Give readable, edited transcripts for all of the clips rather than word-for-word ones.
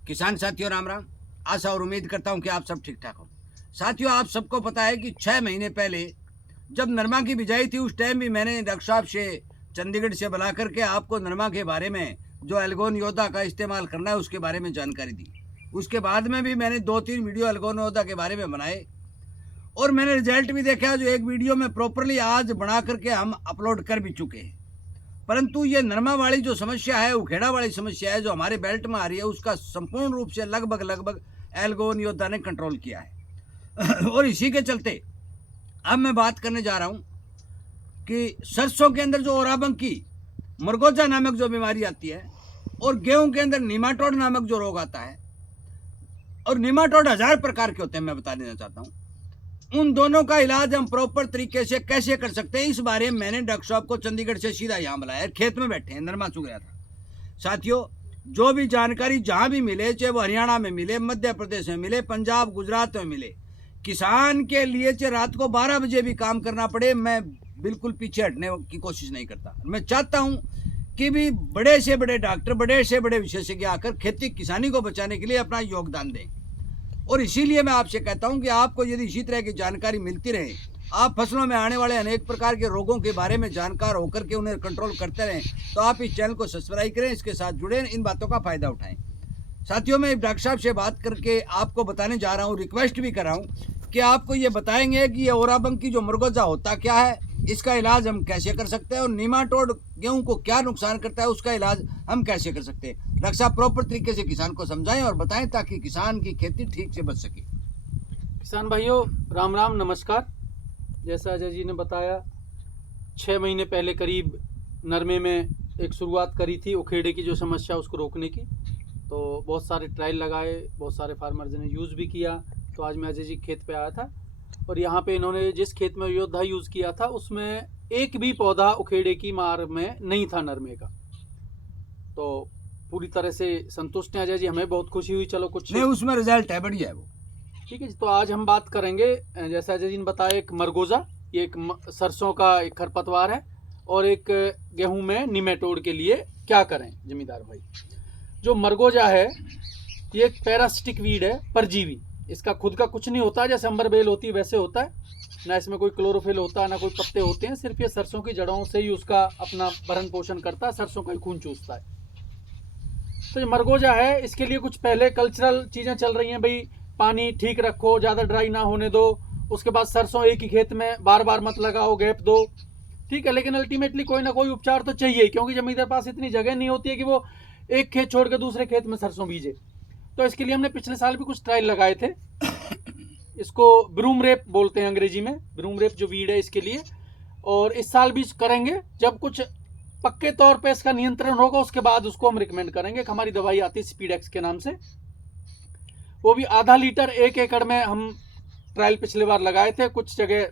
किसान साथियों राम राम। आशा और उम्मीद करता हूं कि आप सब ठीक ठाक हो। साथियों, आप सबको पता है कि 6 महीने पहले जब नरमा की बिजाई थी, उस टाइम भी मैंने डॉक्टर साहब से चंडीगढ़ से बुला करके आपको नरमा के बारे में जो एल्गोन योद्धा का इस्तेमाल करना है उसके बारे में जानकारी दी। उसके बाद में भी मैंने 2-3 वीडियो एल्गोन योद्धा के बारे में बनाए और मैंने रिजल्ट भी देखा, जो एक वीडियो में प्रॉपरली आज बना करके हम अपलोड कर भी चुके हैं। परंतु ये नरमा वाली जो समस्या है, उखेड़ा वाली समस्या है जो हमारे बेल्ट में आ रही है, उसका संपूर्ण रूप से लगभग एल्गोन योद्धा ने कंट्रोल किया है। और इसी के चलते अब मैं बात करने जा रहा हूं कि सरसों के अंदर जो ओराबंकी मरगोजा नामक जो बीमारी आती है और गेहूं के अंदर निमाटोड नामक जो रोग आता है, और निमाटोड 1000 प्रकार के होते हैं, मैं बता देना चाहता हूं। उन दोनों का इलाज हम प्रॉपर तरीके से कैसे कर सकते हैं, इस बारे में मैंने डॉक्टर साहब को चंडीगढ़ से सीधा यहाँ बुलाया। खेत में बैठे हैं, नरमा चुग रहा था। साथियों, जो भी जानकारी जहाँ भी मिले, चाहे वो हरियाणा में मिले, मध्य प्रदेश में मिले, पंजाब गुजरात में मिले, किसान के लिए चाहे रात को 12 बजे भी काम करना पड़े, मैं बिल्कुल पीछे हटने की कोशिश नहीं करता। मैं चाहता हूँ कि भी बड़े से बड़े डॉक्टर, बड़े से बड़े विशेषज्ञ आकर खेती किसानी को बचाने के लिए अपना योगदान दें। और इसीलिए मैं आपसे कहता हूं कि आपको यदि इसी तरह की जानकारी मिलती रहे, आप फसलों में आने वाले अनेक प्रकार के रोगों के बारे में जानकार होकर के उन्हें कंट्रोल करते रहें, तो आप इस चैनल को सब्सक्राइब करें, इसके साथ जुड़ें, इन बातों का फायदा उठाएं। साथियों, मैं डॉक्टर साहब से बात करके आपको बताने जा रहा हूँ, रिक्वेस्ट भी कर रहा हूँ कि आपको ये बताएंगे कि ये ओराबंकी जो मरगोजा होता क्या है, इसका इलाज हम कैसे कर सकते हैं, और निमाटोड गेहूं को क्या नुकसान करता है, उसका इलाज हम कैसे कर सकते हैं। डॉक्टर साहब प्रॉपर तरीके से किसान को समझाएं और बताएं ताकि किसान की खेती ठीक से बच सके। किसान भाइयों राम राम, नमस्कार। जैसा अजय जी ने बताया, 6 महीने पहले करीब नरमे में एक शुरुआत करी थी उखेड़े की जो समस्या उसको रोकने की। तो बहुत सारे ट्रायल लगाए, बहुत सारे फार्मर्स ने यूज़ भी किया। तो आज मैं अजय जी खेत पे आया था और यहाँ पे इन्होंने जिस खेत में योद्धा यूज़ किया था उसमें एक भी पौधा उखेड़े की मार में नहीं था नरमे का। तो पूरी तरह से संतुष्ट हैं अजय जी, हमें बहुत खुशी हुई। चलो कुछ नहीं, उसमें रिजल्ट है, बढ़िया है वो। ठीक है जी। तो आज हम बात करेंगे, जैसा अजय जी ने बताया, एक मरगोजा, ये एक सरसों का एक खरपतवार है, और एक गेहूं में निमेटोड के लिए क्या करें जमींदार भाई। जो मरगोजा है ये एक पैरासिटिक वीड है, परजीवी। इसका खुद का कुछ नहीं होता, जैसे अंबरबेल होती है वैसे होता है ना। इसमें कोई क्लोरोफिल होता है ना कोई पत्ते होते हैं, सिर्फ ये सरसों की जड़ों से ही उसका अपना भरण पोषण करता है, सरसों का ही खून चूसता है। तो ये मरगोजा है, इसके लिए कुछ पहले कल्चरल चीज़ें चल रही हैं भाई। पानी ठीक रखो, ज़्यादा ड्राई ना होने दो, उसके बाद सरसों एक ही खेत में बार बार मत लगाओ, गैप दो, ठीक है। लेकिन अल्टीमेटली कोई ना कोई उपचार तो चाहिए, क्योंकि जमींदार पास इतनी जगह नहीं होती है कि वो एक खेत छोड़ के दूसरे खेत में सरसों बीजे। तो इसके लिए हमने पिछले साल भी कुछ ट्रायल लगाए थे। इसको ब्रूम रेप बोलते हैं अंग्रेजी में, ब्रूम रेप जो वीड है इसके लिए। और इस साल भी करेंगे, जब कुछ पक्के तौर पे इसका नियंत्रण होगा उसके बाद उसको हम रिकमेंड करेंगे। हमारी दवाई आती है स्पीडेक्स के नाम से, वो भी आधा लीटर 1 एकड़ में हम ट्रायल पिछले बार लगाए थे। कुछ जगह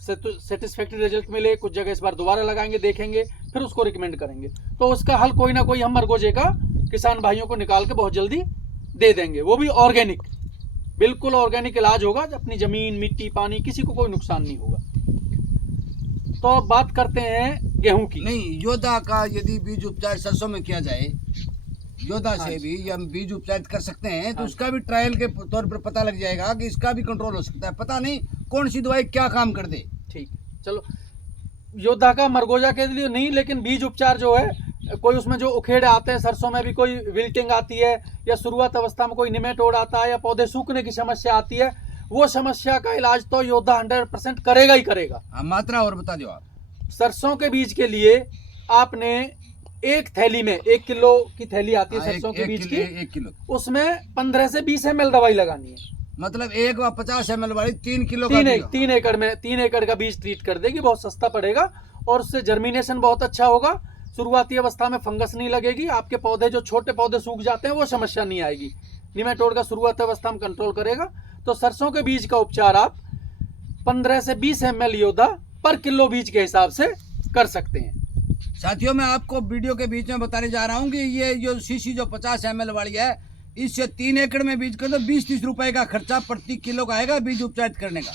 सेटिस्फैक्टरी रिजल्ट मिले, कुछ जगह इस बार दोबारा लगाएंगे, देखेंगे, फिर उसको रिकमेंड करेंगे। तो उसका हल कोई ना कोई हम मरगोजे का किसान भाइयों को निकाल के बहुत जल्दी दे देंगे, वो भी ऑर्गेनिक, बिल्कुल ऑर्गेनिक इलाज होगा। अपनी जमीन, मिट्टी, पानी, किसी को कोई नुकसान नहीं होगा। तो अब बात करते हैं गेहूं की। नहीं, योद्धा का यदि बीज उपचार सरसों में किया जाए, योद्धा से भी हम बीज उपचार कर सकते हैं, तो उसका भी ट्रायल के तौर पर पता लग जाएगा कि इसका भी कंट्रोल हो सकता है। पता नहीं कौन सी दवाई क्या काम कर दे। ठीक, चलो योद्धा का मरगोजा के लिए नहीं, लेकिन बीज उपचार जो है, कोई उसमें जो उखेड़े आते हैं, सरसों में भी कोई विल्टिंग आती है, या शुरुआत अवस्था में कोई निमेटोड आता है, या पौधे सूखने की समस्या आती है, वो समस्या का इलाज तो योद्धा 100% करेगा ही करेगा। मात्रा और बता दो आप। सरसों के बीज के लिए आपने एक थैली में 1 किलो की थैली आती है सरसों के बीज की, 1 किलो, उसमें 15 से 20 ml दवाई लगानी है। मतलब 50 ml वाली 3 किलो का 3 एकड़ में 3 एकड़ का बीज ट्रीट कर देगी, बहुत सस्ता पड़ेगा, और उससे जर्मिनेशन बहुत अच्छा होगा। शुरुआती अवस्था में फंगस नहीं लगेगी, आपके पौधे जो छोटे पौधे सूख जाते हैं वो समस्या नहीं आएगी। निमेटोड का शुरुआती अवस्था में कंट्रोल करेगा। तो सरसों के बीज का उपचार आप 15 से 20 ml योद्धा पर किलो बीज के हिसाब से कर सकते हैं। साथियों, मैं आपको वीडियो के बीच में बताने जा रहा हूँ कि ये जो शीशी जो 50 ml वाली है, इससे 3 एकड़ में बीज कर दो, 20-30 रुपए का खर्चा प्रति किलो का आएगा बीज उपचार करने का।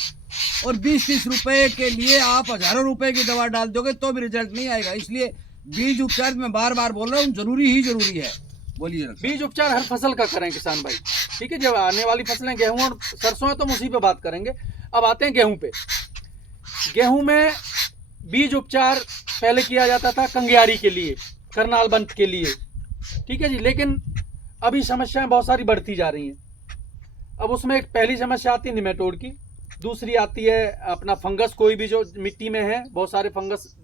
और 20-30 रुपए के लिए आप हजारों रुपए की दवा डाल दोगे तो भी रिजल्ट नहीं आएगा। इसलिए बीज उपचार में बार बार बोल रहा हूँ, जरूरी ही जरूरी है। बोलिए डॉक्टर बीज उपचार हर फसल का करें किसान भाई, ठीक है। जब आने वाली फसलें गेहूं और सरसों है तो हम उसी पे बात करेंगे। अब आते हैं गेहूं पे। गेहूं में बीज उपचार पहले किया जाता था कंगियारी के लिए, करनाल बंट के लिए, ठीक है जी। लेकिन अभी समस्याएं बहुत सारी बढ़ती जा रही हैं। अब उसमें एक पहली समस्या आती है निमेटोड की, दूसरी आती है अपना फंगस, कोई भी जो मिट्टी में है, बहुत सारे फंगस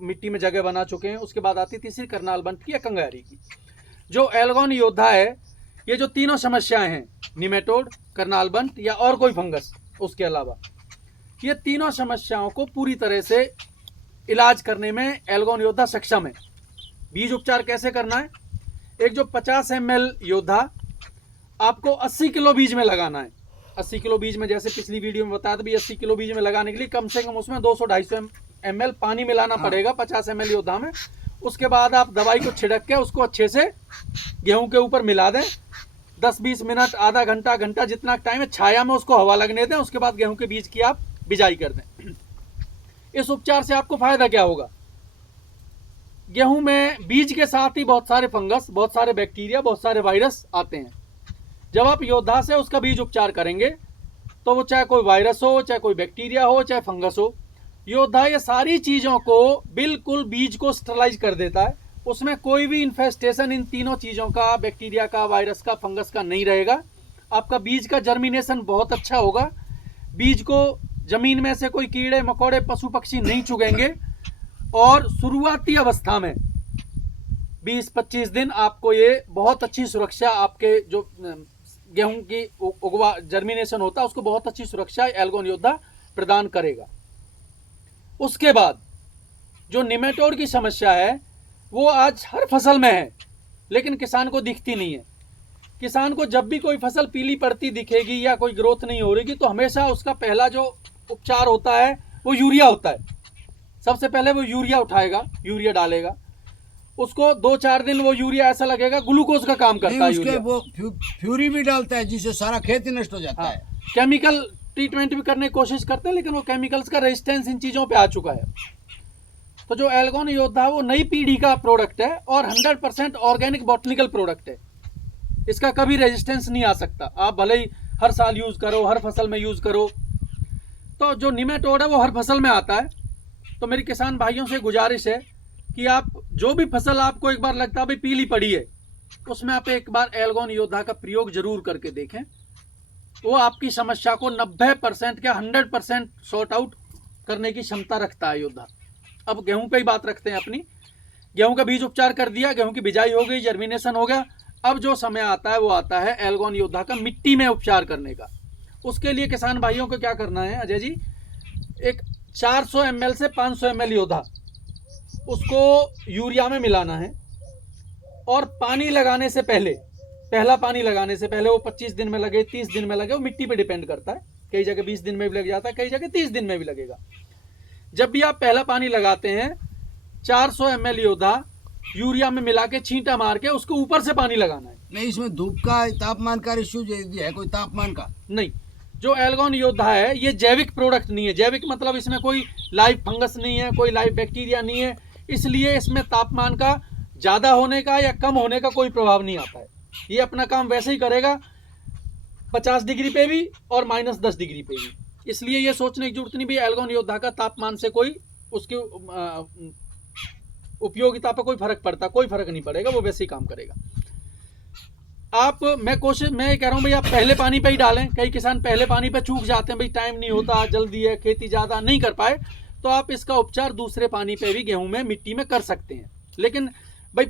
मिट्टी में जगह बना चुके हैं। उसके बाद आती है तीसरी करनाल बंट की या कंगारी की। जो एल्गोन योद्धा है, ये जो तीनों समस्याएं हैं, निमेटोड, करनाल बंट या और कोई फंगस उसके अलावा, ये तीनों समस्याओं को पूरी तरह से इलाज करने में एल्गोन योद्धा सक्षम है। बीज उपचार कैसे करना है? एक जो 50 ml योद्धा आपको 80 किलो बीज में लगाना है। 80 किलो बीज में, जैसे पिछली वीडियो में बताया था भी, 80 किलो बीज में लगाने के लिए कम से कम उसमें 200-250 ml पानी मिलाना पड़ेगा 50 ml योद्धा में। उसके बाद आप दवाई को छिड़क के उसको अच्छे से गेहूं के ऊपर मिला दें। 10-20 मिनट, आधा घंटा, घंटा, जितना टाइम है, छाया में उसको हवा लगने दें। उसके बाद गेहूं के बीज की आप बिजाई कर दें। इस उपचार से आपको फायदा क्या होगा? गेहूं में बीज के साथ ही बहुत सारे फंगस, बहुत सारे बैक्टीरिया, बहुत सारे वायरस आते हैं। जब आप योद्धा से उसका बीज उपचार करेंगे तो वो चाहे कोई वायरस हो, चाहे कोई बैक्टीरिया हो, चाहे फंगस हो, योद्धा ये सारी चीज़ों को बिल्कुल बीज को स्टरलाइज कर देता है। उसमें कोई भी इन्फेस्टेशन इन तीनों चीज़ों का, बैक्टीरिया का, वायरस का, फंगस का नहीं रहेगा। आपका बीज का जर्मिनेशन बहुत अच्छा होगा। बीज को जमीन में से कोई कीड़े मकोड़े, पशु पक्षी नहीं चुगेंगे। और शुरुआती अवस्था में 20-25 दिन आपको ये बहुत अच्छी सुरक्षा, आपके जो गेहूं की उगवा जर्मिनेशन होता है उसको बहुत अच्छी सुरक्षा एल्गोन योद्धा प्रदान करेगा। उसके बाद जो निमेटोड की समस्या है वो आज हर फसल में है, लेकिन किसान को दिखती नहीं है। किसान को जब भी कोई फसल पीली पड़ती दिखेगी या कोई ग्रोथ नहीं हो रही तो हमेशा उसका पहला जो उपचार होता है वो यूरिया होता है। सबसे पहले वो यूरिया उठाएगा, यूरिया डालेगा। उसको 2-4 दिन वो यूरिया ऐसा लगेगा ग्लूकोज का काम करता है। यूरिया वो फ्यूरी भी डालता है जिससे सारा खेत ही नष्ट हो जाता है। केमिकल ट्रीटमेंट भी करने की कोशिश करते हैं, लेकिन वो केमिकल्स का रेजिस्टेंस इन चीज़ों पे आ चुका है। तो जो एल्गोन योद्धा वो नई पीढ़ी का प्रोडक्ट है और 100% ऑर्गेनिक बॉटनिकल प्रोडक्ट है। इसका कभी रेजिस्टेंस नहीं आ सकता। आप भले ही हर साल यूज़ करो, हर फसल में यूज़ करो। तो जो निमेटोड है वो हर फसल में आता है। तो मेरी किसान भाइयों से गुजारिश है कि आप जो भी फसल आपको एक बार लगता है भाई पीली पड़ी है, उसमें आप एक बार एल्गोन योद्धा का प्रयोग जरूर करके देखें। वो आपकी समस्या को 90% या 100% सॉर्ट आउट करने की क्षमता रखता है योद्धा। अब गेहूं पे ही बात रखते हैं अपनी। गेहूं का बीज उपचार कर दिया, गेहूं की बिजाई हो गई, जर्मिनेशन हो गया। अब जो समय आता है वो आता है एल्गोन योद्धा का मिट्टी में उपचार करने का। उसके लिए किसान भाइयों को क्या करना है अजय जी? एक 400 ml से 500 ml योद्धा उसको यूरिया में मिलाना है। और पानी लगाने से पहले, पहला पानी लगाने से पहले, वो 25 दिन में लगे, 30 दिन में लगे, वो मिट्टी पे डिपेंड करता है। कई जगह 20 दिन में भी लग जाता है, कई जगह 30 दिन में भी लगेगा। जब भी आप पहला पानी लगाते हैं 400 ml योद्धा यूरिया में मिला के छींटा मार के उसको ऊपर से पानी लगाना है। नहीं, इसमें धूप का, तापमान का इश्यू है? कोई तापमान का नहीं। जो एल्गोन योद्धा है ये जैविक प्रोडक्ट नहीं है। जैविक मतलब इसमें कोई लाइव फंगस नहीं है, कोई लाइव बैक्टीरिया नहीं है, इसलिए इसमें तापमान का ज़्यादा होने का या कम होने का कोई प्रभाव नहीं आता है। ये अपना काम वैसे ही करेगा 50 डिग्री पे भी और -10 डिग्री पे भी। इसलिए ये सोचने की जरूरत नहीं भी एल्गोन योद्धा का तापमान से कोई उसकी उपयोगिता पर कोई फर्क पड़ता, कोई फर्क नहीं पड़ेगा, वो वैसे ही काम करेगा। मैं ये कह रहा हूँ भाई आप पहले पानी पे ही डालें। कई किसान पहले पानी पे चूक जाते हैं, भाई टाइम नहीं होता, जल्दी है, खेती ज़्यादा नहीं कर पाए, तो आप इसका उपचार दूसरे पानी पे भी गेहूं में, मिट्टी में कर सकते हैं। लेकिन भाई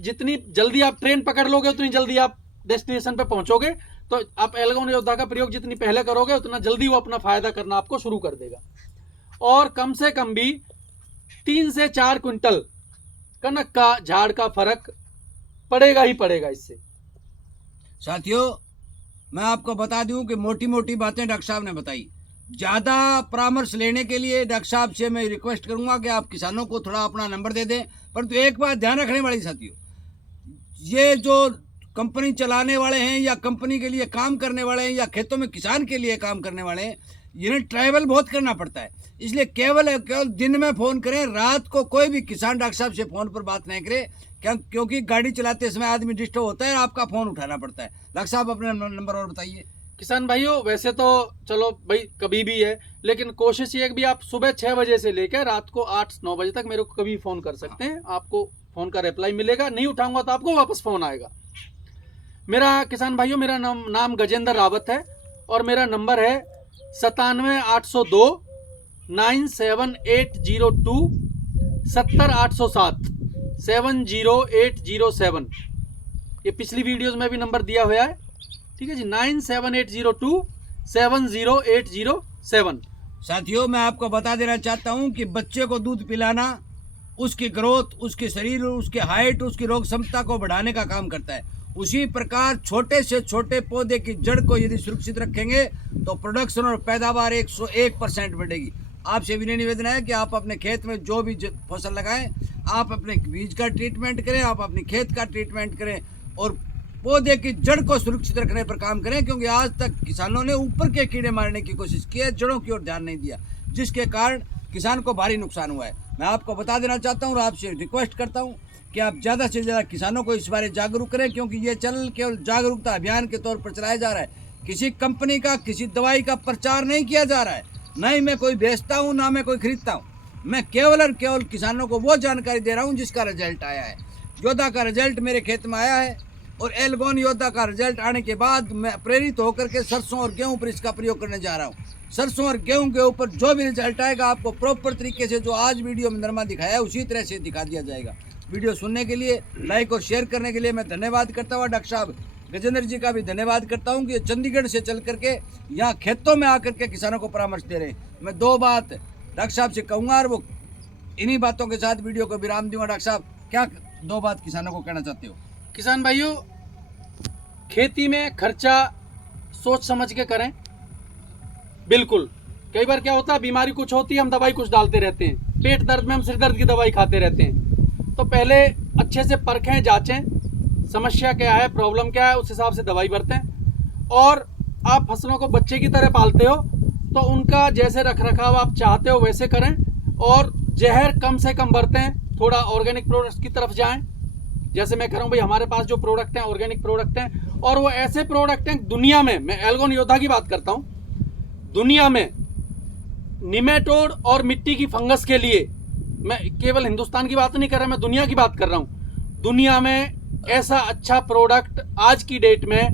जितनी जल्दी आप ट्रेन पकड़ लोगे उतनी जल्दी आप डेस्टिनेशन पे पहुंचोगे। तो आप एल्गोन योद्धा का प्रयोग जितनी पहले करोगे उतना जल्दी वो अपना फायदा करना आपको शुरू कर देगा। और कम से कम भी 3 से 4 क्विंटल कनक का झाड़ का फर्क पड़ेगा ही पड़ेगा इससे। साथियों, मैं आपको बता दूं कि मोटी मोटी बातें डॉक्टर साहब ने बताई। ज़्यादा परामर्श लेने के लिए डॉक्टर साहब से मैं रिक्वेस्ट करूंगा कि आप किसानों को थोड़ा अपना नंबर दे दें। परंतु एक बात ध्यान रखने वाली साथियों, ये जो कंपनी चलाने वाले हैं या कंपनी के लिए काम करने वाले हैं या खेतों में किसान के लिए काम करने वाले हैं, इन्हें ट्रैवल बहुत करना पड़ता है, इसलिए केवल दिन में फ़ोन करें, रात को कोई भी किसान डॉक्टर साहब से फ़ोन पर बात नहीं करें, क्योंकि गाड़ी चलाते समय आदमी डिस्टर्ब होता है, आपका फ़ोन उठाना पड़ता है। डॉक्टर साहब अपना नंबर और बताइए। किसान भाइयों, वैसे तो चलो भाई कभी भी है, लेकिन कोशिश ये है कि भी आप सुबह 6 बजे से लेकर रात को 8-9 बजे तक मेरे को कभी फ़ोन कर सकते हैं। आपको फ़ोन का रिप्लाई मिलेगा, नहीं उठाऊंगा तो आपको वापस फ़ोन आएगा। मेरा किसान भाइयों, मेरा नाम गजेंद्र रावत है और मेरा नंबर है 97 802 97802 70807 70807। ये पिछली वीडियोस में भी नंबर दिया हुआ है, ठीक है जी, 97802 70807। साथियों, मैं आपको बता देना चाहता हूं कि बच्चे को दूध पिलाना उसकी ग्रोथ, उसके शरीर, उसके हाइट, उसकी रोग क्षमता को बढ़ाने का काम करता है। उसी प्रकार छोटे से छोटे पौधे की जड़ को यदि सुरक्षित रखेंगे तो प्रोडक्शन और पैदावार 101% बढ़ेगी। आपसे विनय निवेदन है कि आप अपने खेत में जो भी फसल लगाएं, आप अपने बीज का ट्रीटमेंट करें, आप अपने खेत का ट्रीटमेंट करें और पौधे की जड़ को सुरक्षित रखने पर काम करें, क्योंकि आज तक किसानों ने ऊपर के कीड़े मारने की कोशिश की है, जड़ों की ओर ध्यान नहीं दिया, जिसके कारण किसान को भारी नुकसान हुआ है। मैं आपको बता देना चाहता हूँ और आपसे रिक्वेस्ट करता हूँ कि आप ज़्यादा से ज़्यादा किसानों को इस बारे जागरूक करें, क्योंकि ये चैनल केवल जागरूकता अभियान के तौर पर चलाया जा रहा है। किसी कंपनी का, किसी दवाई का प्रचार नहीं किया जा रहा है, न ही मैं कोई बेचता हूँ, ना मैं कोई खरीदता हूँ। मैं केवल और केवल किसानों को वो जानकारी दे रहा हूँ जिसका रिजल्ट आया है। योद्धा का रिजल्ट मेरे खेत में आया है और एल्गोन योद्धा का रिजल्ट आने के बाद मैं प्रेरित होकर के सरसों और गेहूं पर इसका प्रयोग करने जा रहा हूं। सरसों और गेहूं के ऊपर जो भी रिजल्ट आएगा आपको प्रॉपर तरीके से, जो आज वीडियो में नरमा दिखाया है उसी तरह से दिखा दिया जाएगा। वीडियो सुनने के लिए, लाइक और शेयर करने के लिए मैं धन्यवाद करता हुआ डॉक्टर साहब गजेंद्र जी का भी धन्यवाद करता हूँ कि चंडीगढ़ से चल करके यहाँ खेतों में आकर के किसानों को परामर्श दे रहे हैं। मैं 2 बात डॉक्टर साहब से कहूँगा और वो इन्हीं बातों के साथ वीडियो को विराम दूंगा। डॉक्टर साहब, क्या 2 बात किसानों को कहना चाहते हो? किसान भाइयों, खेती में खर्चा सोच समझ के करें, बिल्कुल। कई बार क्या होता है, बीमारी कुछ होती है, हम दवाई कुछ डालते रहते हैं, पेट दर्द में हम सिर दर्द की दवाई खाते रहते हैं। तो पहले अच्छे से परखें, जांचें, समस्या क्या है, प्रॉब्लम क्या है, उस हिसाब से दवाई बरतें। और आप फसलों को बच्चे की तरह पालते हो तो उनका जैसे रख रखाव आप चाहते हो वैसे करें, और जहर कम से कम बरतें, थोड़ा ऑर्गेनिक प्रोडक्ट्स की तरफ जाएं। जैसे मैं कह रहा हूँ भाई, हमारे पास जो प्रोडक्ट हैं ऑर्गेनिक प्रोडक्ट हैं, और वो ऐसे प्रोडक्ट हैं दुनिया में, मैं एल्गोन योद्धा की बात करता हूँ, दुनिया में निमेटोड और मिट्टी की फंगस के लिए, मैं केवल हिंदुस्तान की बात नहीं कर रहा, मैं दुनिया की बात कर रहा हूँ। दुनिया में ऐसा अच्छा प्रोडक्ट आज की डेट में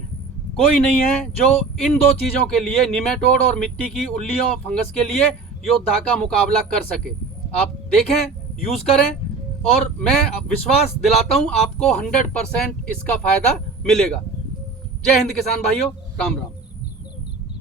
कोई नहीं है जो इन 2 चीज़ों के लिए, निमेटोड और मिट्टी की उल्लियों फंगस के लिए, योद्धा का मुकाबला कर सके। आप देखें, यूज़ करें, और मैं विश्वास दिलाता हूं आपको 100% इसका फायदा मिलेगा। जय हिंद किसान भाइयों, राम राम।